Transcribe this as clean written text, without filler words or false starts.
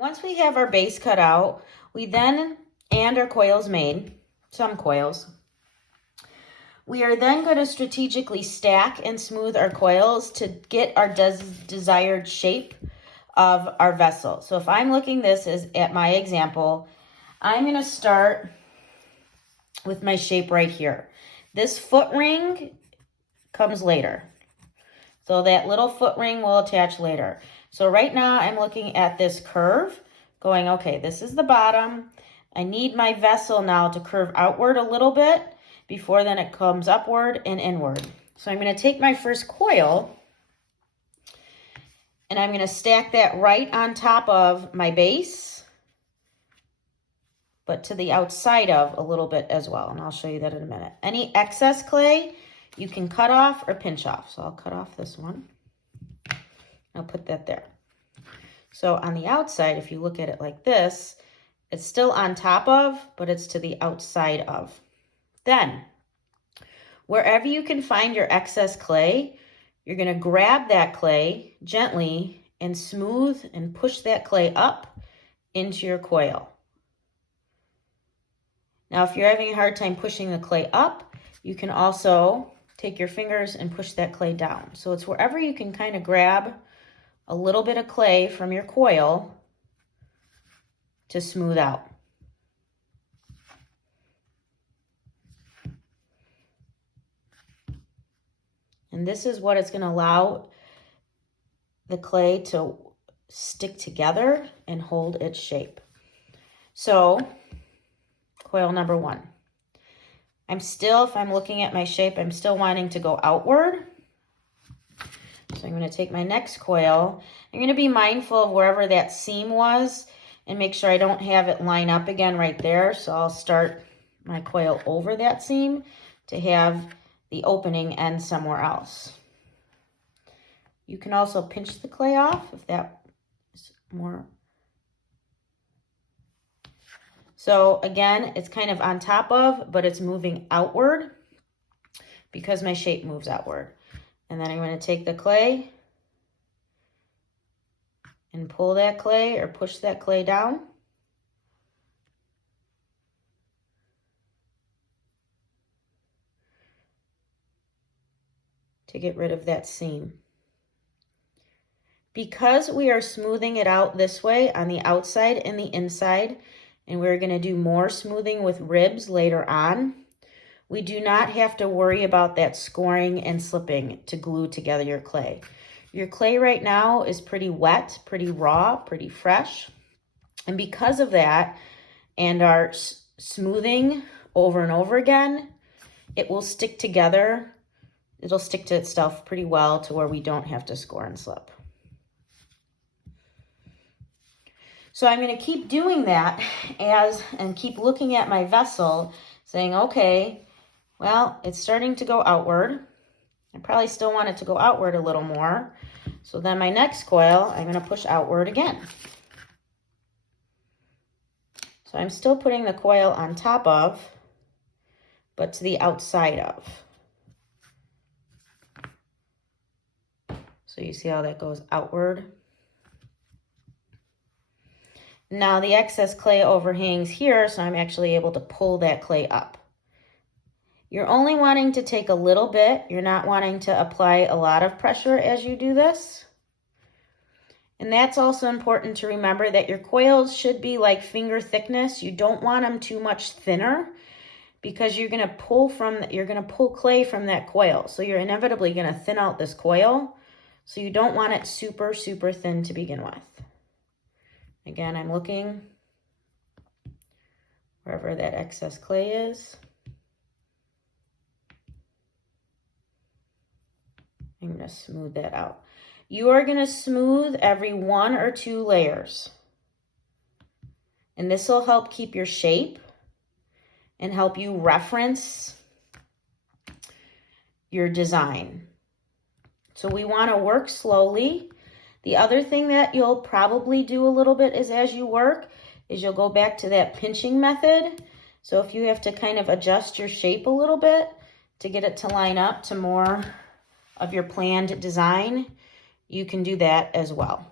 Once we have our base cut out, and our coils made, some coils, we are then going to strategically stack and smooth our coils to get our desired shape of our vessel. So if I'm looking this as at my example, I'm going to start with my shape right here. This foot ring comes later. So that little foot ring will attach later. So right now I'm looking at this curve going, okay, this is the bottom. I need my vessel now to curve outward a little bit before then it comes upward and inward. So I'm going to take my first coil and I'm going to stack that right on top of my base, but to the outside of a little bit as well. And I'll show you that in a minute. Any excess clay you can cut off or pinch off. So I'll cut off this one. I'll put that there. So on the outside, if you look at it like this, it's still on top of, but it's to the outside of. Then, wherever you can find your excess clay, you're going to grab that clay gently and smooth and push that clay up into your coil. Now, if you're having a hard time pushing the clay up, you can also take your fingers and push that clay down. So it's wherever you can kind of grab a little bit of clay from your coil to smooth out. And this is what it's going to allow the clay to stick together and hold its shape. So, coil number one. If I'm looking at my shape, I'm still wanting to go outward. So I'm going to take my next coil. I'm going to be mindful of wherever that seam was and make sure I don't have it line up again right there. So I'll start my coil over that seam to have the opening end somewhere else. You can also pinch the clay off if that is more. So again, it's kind of on top of, but it's moving outward because my shape moves outward. And then I'm going to take the clay and pull that clay or push that clay down. To get rid of that seam. Because we are smoothing it out this way on the outside and the inside, and we're going to do more smoothing with ribs later on, we do not have to worry about that scoring and slipping to glue together your clay. Your clay right now is pretty wet, pretty raw, pretty fresh. And because of that, and our smoothing over and over again, it will stick together. It'll stick to itself pretty well to where we don't have to score and slip. So I'm going to keep doing that and keep looking at my vessel saying, okay, well, it's starting to go outward. I probably still want it to go outward a little more. So then my next coil, I'm going to push outward again. So I'm still putting the coil on top of, but to the outside of. So you see how that goes outward. Now the excess clay overhangs here, so I'm actually able to pull that clay up. You're only wanting to take a little bit. You're not wanting to apply a lot of pressure as you do this. And that's also important to remember that your coils should be like finger thickness. You don't want them too much thinner because you're going to pull clay from that coil. So you're inevitably going to thin out this coil. So you don't want it super, super thin to begin with. Again, I'm looking wherever that excess clay is. I'm going to smooth that out. You are going to smooth every 1 or 2 layers. And this will help keep your shape and help you reference your design. So we want to work slowly. The other thing that you'll probably do a little bit is as you work is you'll go back to that pinching method. So if you have to kind of adjust your shape a little bit to get it to line up to more of your planned design, you can do that as well.